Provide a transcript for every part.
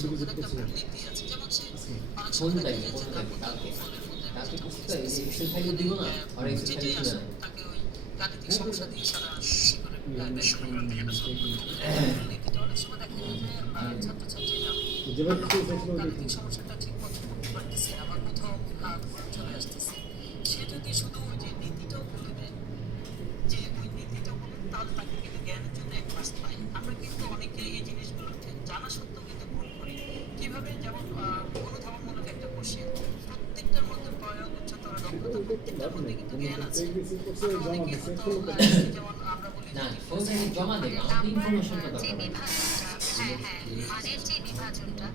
সুন্দর একটা মূলনীতি আছে, যেমন সে অনেক সময় দেখা যায় যে তার মধ্যে ফলের মধ্যে একটা যেটাই আসে তাকে ওই গাণিতিক সমস্যা দিয়ে সারা করে সমীকরণ থেকে এটা সলভ করতে হবে। মূলনীতিটা অনেক সময় দেখা যায় যে ছাত্রছাত্রীরা গাণিতিক সমস্যাটা ঠিক মতো করতে পারতেছে না বা কোথাও চলে আসতেছে, সে যদি শুধু ওই যে নীতিটাও বলে দেয়, যে ওই নীতিটা বলে, তাহলে তাকে কিন্তু জ্ঞানের জন্য 1 মাস পায়। আমরা কিন্তু অনেকেই এই জিনিসগুলো জানা সত্ত্বেও কিন্তু ভুল করি। কিভাবে? যেমন অনুধাবনমূলক একটা কোশ্চেন, প্রত্যেকটার মধ্যে প্রয়োগ, উচ্চতর দক্ষতা, প্রত্যেকটার মধ্যে কিন্তু জ্ঞান আছে। আমরা অনেকেই হয়তো যেমন আমরা বলি যে মানের যে বিভাজনটা,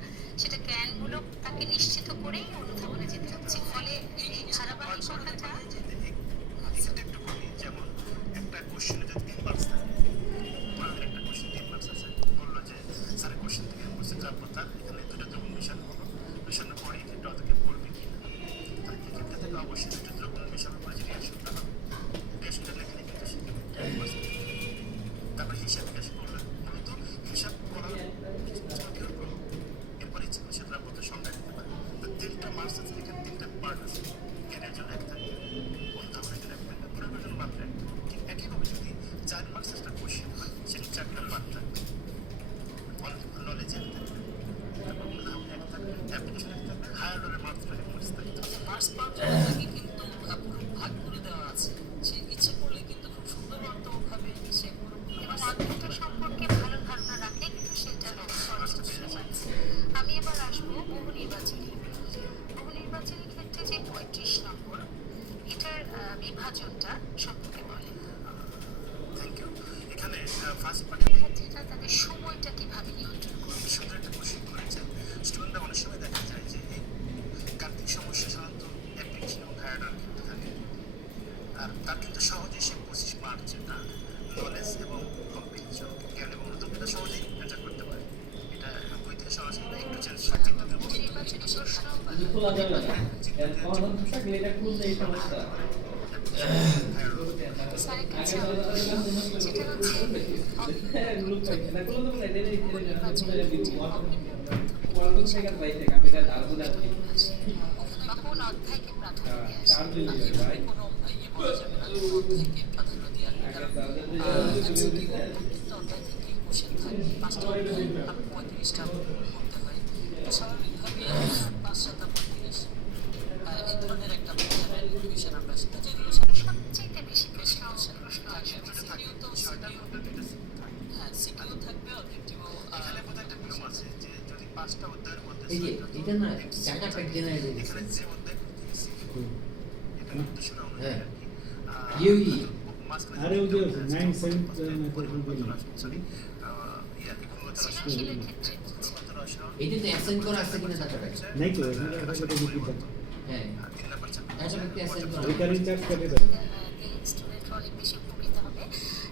সেটা জ্ঞানমূলক তাকে নিশ্চিত করেই অনুধাবনে যেতে হচ্ছে। ফলে এই ধারাবাহিক কথাটা একটু বলি, যেমন একটা কোশ্চেনে যদি 3 মার্কস থাকে, আমাদের একটা কোশ্চেন 3 মার্কস আছে, বললো যে স্যার কোশ্চেন থেকে বলছে 4 পাতা, এখানে দুটো দ্রবণ মিশানো হলো, মিশানোর পরে এক্ষেত্রে অতকে পড়বে কি না, তাহলে এক্ষেত্রে থেকে অবশ্যই দুটো দ্রবণ মিশানোর পরে যে রিয়াকশনটা হবে, রিয়াকশনটা লেখা কিন্তু শিখতে হবে। তারপরে হিসাব নিকাশ করলেন, মূলত হিসাব করার এরপরে ইচ্ছে করে সেটা বলতে সংজ্ঞা দিতে পারে। তো 3টা মার্কস আছে, এখানে 3টা পার্ট আছে, জ্ঞানের জন্য এক থাকবে, অনুধাবনের জন্য এক থাকবে, প্রয়োগের জন্য মাত্র এক থাকবে। ঠিক একইভাবে যদি 4 মার্কস একটা কোশ্চেন হয়, সেটা 4টা পার্ট থাকবে, নলেজ এক থাকবে, তারপর অনুধাবন এক থাকবে, অ্যাপ্লিকেশন এক থাকবে, হায়ার অর্ডারের মাত্র এক মার্কস থাকবে। মার্কস পাওয়াটাকে কিন্তু পুরো ভাগ করে দেওয়া আছে, সে ইচ্ছে করলে কিন্তু খুব সুন্দর অর্থভাবে সে পুরো এবং অধ্যয়নটা সম্পর্কে ভালো ধারণা রাখলে কিন্তু সেটা সর্বোচ্চ পাচ্ছে। আমি এবার আসবো বহু নির্বাচনী। বহু নির্বাচনী ক্ষেত্রে যে 35 নম্বর, এটার বিভাজনটা সম্পর্কে বলে। Thank you. এখানে ফার্স্ট শিক্ষার্থীরা তাদের সময়টা কিভাবে নিয়ন্ত্রণ করবে? সুন্দর একটা কোশ্চেন করেছে। স্টুডেন্টরা অনেক সময় দেখা যায় যে এই গাণিতিক সমস্যা সাধারণত অ্যাপ্লিকেশন এবং হায়ার অর্ডার ক্ষেত্রে থাকে, আর তার কিন্তু সহজেই সে 25 মার্ক যেটা নলেজ এবং কম্প্রিহেনশন, জ্ঞান এবং অনুধাবনটা সহজেই অ্যান্সার করতে পারে। এটা বই থেকে সরাসরি না, একটু চেঞ্জ নির্বাচনী প্রশ্ন স্যারের কাছে আমার প্রশ্ন, যেটা হচ্ছে বা কোন অধ্যায়কে প্রাধান্য দিয়ে আসে? কোনো বলা যাবে না কোন অধ্যায়কে প্রাধান্য দেওয়ার, কারণ প্রত্যেকটা অধ্যায় থেকে কোশ্চেন থাকে, 5টা অধ্যায় আর 35টা পড়তে হয়, তো স্বাভাবিকভাবে 5×7=35, এই ধরনের একটা ডিভিশন আমরা সেটা যেগুলো সবচেয়ে বেশি প্রশ্ন থাকবে, সিকিউ তো হ্যাঁ সিকিউ থাকবে, অবজেক্টিভও। এখানে বোধহয় একটা নিয়ম আছে যে যদি 5টা অধ্যায়ের মধ্যে এটা না চাকা প্যাক জেনারেল এখানে যে অধ্যায় এটা উদ্দেশ্য না হ্যাঁ ইউই আরে ওই যে 9 সেন্ট সরি সৃজনশীলের ক্ষেত্রে এটা তো অ্যাসাইন করা আছে কিনা চাকা প্যাক নাই তো এখানে একটা লিখি থাকে হ্যাঁ চাকা প্যাক অ্যাসাইন করা রিকারিং চার্জ কেটে দেয় স্টুডেন্ট অনেক বেশি উপকৃত হবে।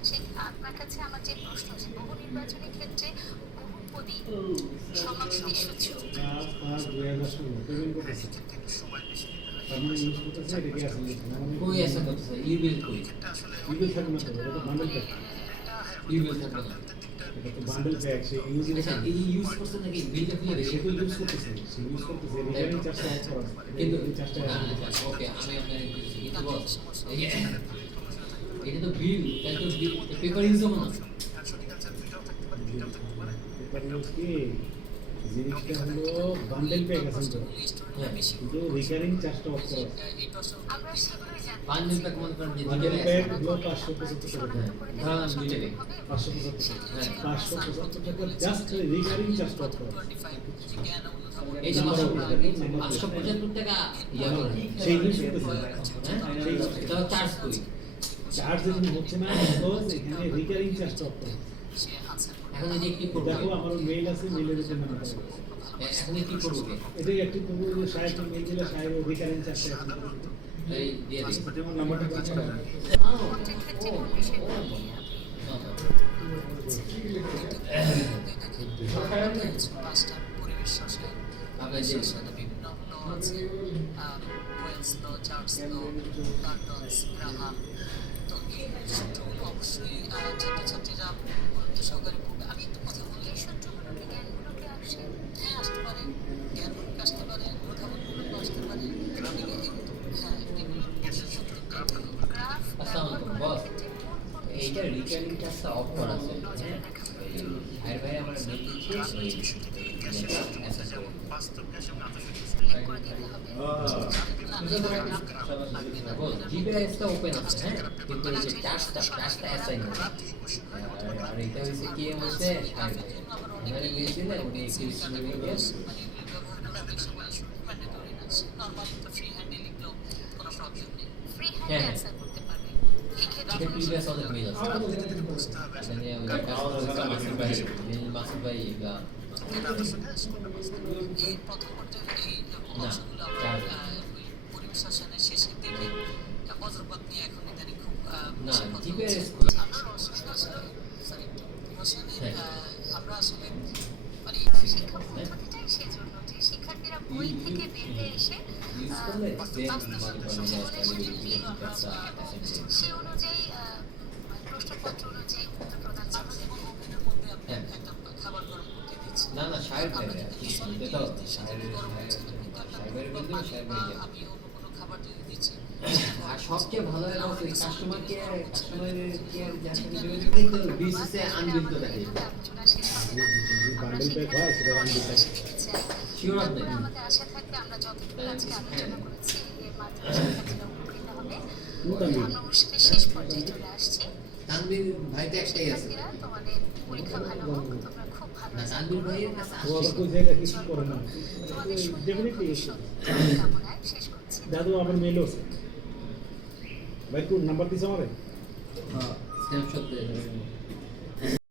সেই আপনার কাছে আমার যে প্রশ্ন, যে বহু নির্বাচনী ক্ষেত্রে বহুপদী সমাবেশ আর 2016 পেমেন্ট করেছে সময় বেশি দিতে হয়। তার মানে ইউজ করতেছে এটাকে আসলে কই অ্যাসাইন করতেছে ইউবিল কই এটা আসলে ইউজ থাকে না তো এটা তো বান্ডেল প্যাক ইউবিল থাকবে না এটা তো বান্ডেল প্যাক সে ইউজ আচ্ছা এই ইউজ করতে নাকি বিলটা খুলে সে দেখে তো ইউজ করতেছে সে ইউজ করতেছে রিকারিং চার্জটা অফ করা কিন্তু এই চার্জটা ওকে আমি আপনার কিন্তু বস এটা তো বিল তাই তো পেপার ইউজ হবে না সঠিক আনসার দুইটাও থাকতে পারে, তিনটাও থাকতে পারে। এটা কি জিনিসটা হলো বান্ডেল প্যাক আছে তো হ্যাঁ কিন্তু রিকারিং চার্জটা অফ করা এই প্রশ্ন আমরা সেগুলোই জানতে বান্ডেল প্যাক মনে করেন যে বান্ডেল দুটো প্যাক হলো 575 টাকা ধরুন দুইটাকে 575 টাকা জাস্ট রিকারিং চার্জটা অফ করা 25 যে জ্ঞান অনুধাবন এই যে 575 টাকা ইয়া করে সেই ইউজ করতেছে হ্যাঁ এটা চার্জ করি চার্জ যদি হচ্ছে না বিকজ এখানে রিকারিং চার্জটা অফ করা সে আনসার করবে। এখন এই কি করব দেখো আমার মেইল আছে মেইলের উপর নাম্বার আছে এখন কি করব এটাই একটি তুমি যে সাহেবকে মেইল দিলে সাহেব রিকারিং চার্জটা এই দিয়ে দিই যেমন নাম্বারটা কাজ করে প্রত্যেক ক্ষেত্রে কোন বিষয়গুলো নিয়ে পাঁচটা পরিবেশ রসায়ন, রসায়নে বিভিন্ন ল আছে, ওয়েলস ল, চার্লস ল, প্লাটনস, গ্রাহাম। তো এই সূত্রগুলো অবশ্যই ছাত্রছাত্রীরা গুরুত্ব সহকারে পড়বে। আমি একটু কথা বলি, এই সূত্রগুলোকে জ্ঞানগুলোকে আসে হ্যাঁ মেল দিচ্ছি ওই গ্যাসের সাথে অ্যাসাইন যেমন বাস্তব গ্যাস এবং আদর্শ গ্যাস উল্লেখ করে দিতে হবে জিপিএসটা ওপেন আছে হ্যাঁ কিন্তু ওই যে চার্জটা অ্যাসাইন আর এটা হচ্ছে কি হচ্ছে এখানে গিয়েছিলেন উনি ক্রিস্টিয়ান নর্মালি তো ফ্রি হ্যান্ডে লিখলেও কোনো প্রবলেম নেই। ফ্রি হ্যাঁ, হ্যান্ড হ্যাঁ। অ্যান্সার করতে পারবে এই ক্ষেত্রে এটা প্রিভিয়াস অনেক মেল আছে বুঝতে হবে আসলে এখানে ওই মাসুদ ভাই বা কোনটা আদর্শ গ্যাস কোনটা বাস্তব এই প্রথম পর্যায়ে এই না, অংশগুলো চার। ওই পরিবেশ শাসনের শেষের দিকে বজ্রপাত নিয়ে এখন ইদানিং খুব না বেশি কথা জিপিএস হচ্ছে। আমরা রসায়ন আসলে সরি রসায়নের হ্যাঁ। আমরা আসলে মানে শিক্ষা পদ্ধতিটাই সেজন্য যে শিক্ষার্থীরা বই থেকে বের হয়ে এসে ইউজ করলে দেন সে অনুযায়ী প্রশ্নপত্র অনুযায়ী উত্তর প্রদান করা হবে। এবং ওভেনের মধ্যে আপনি হ্যাঁ। একটা খাবার গরম করতে দিচ্ছেন। না না সাহেব আমরা দেবে কিন্তু solid এটা তো জিনিস দিচ্ছি, সেটা গরম হচ্ছে না। কিন্তু একটা সাহেবের দুধ বা কিন্তু পানি সাহেব বা হয়ে যাবে। আমি অন্য কোনো খাবার যদি দিচ্ছি, আর সবচেয়ে ভালো হয় ওই কাস্টমার কেয়ার যাকে যোগাযোগ কিন্তু বিসিসে আনবিল তো দেখে আলোচনা শেষ হবে না। বান্ডেল প্যাক হয় সেটা বান্ডেল প্যাক শিখতে চাই। শিওর আপনি এরপরে আমাদের আশা থাকবে আমরা যতটুকু আজকে আলোচনা করেছি এর মাধ্যমে শিক্ষার্থীরা উপকৃত হবে। আমরা অনুষ্ঠানের শেষ পর্যায়ে চলে আসছি। তানবীর ভাই তো একটাই আছে শিক্ষার্থীরা তোমাদের পরীক্ষা ভালো হোক, তোমরা খুব ভালো না রেজাল্ট তানবীর করো। ভাইয়ের কাছে ও আবার আসছে কোন জায়গায় কিছু করে না তোমাদের সুন্দর ডেফিনেটলি ভবিষ্যৎ কামনায় শেষ করছি। দাদু আমার মেল আছে ভাই কোন নাম্বার দিছে আমারে হ্যাঁ স্ন্যাপশট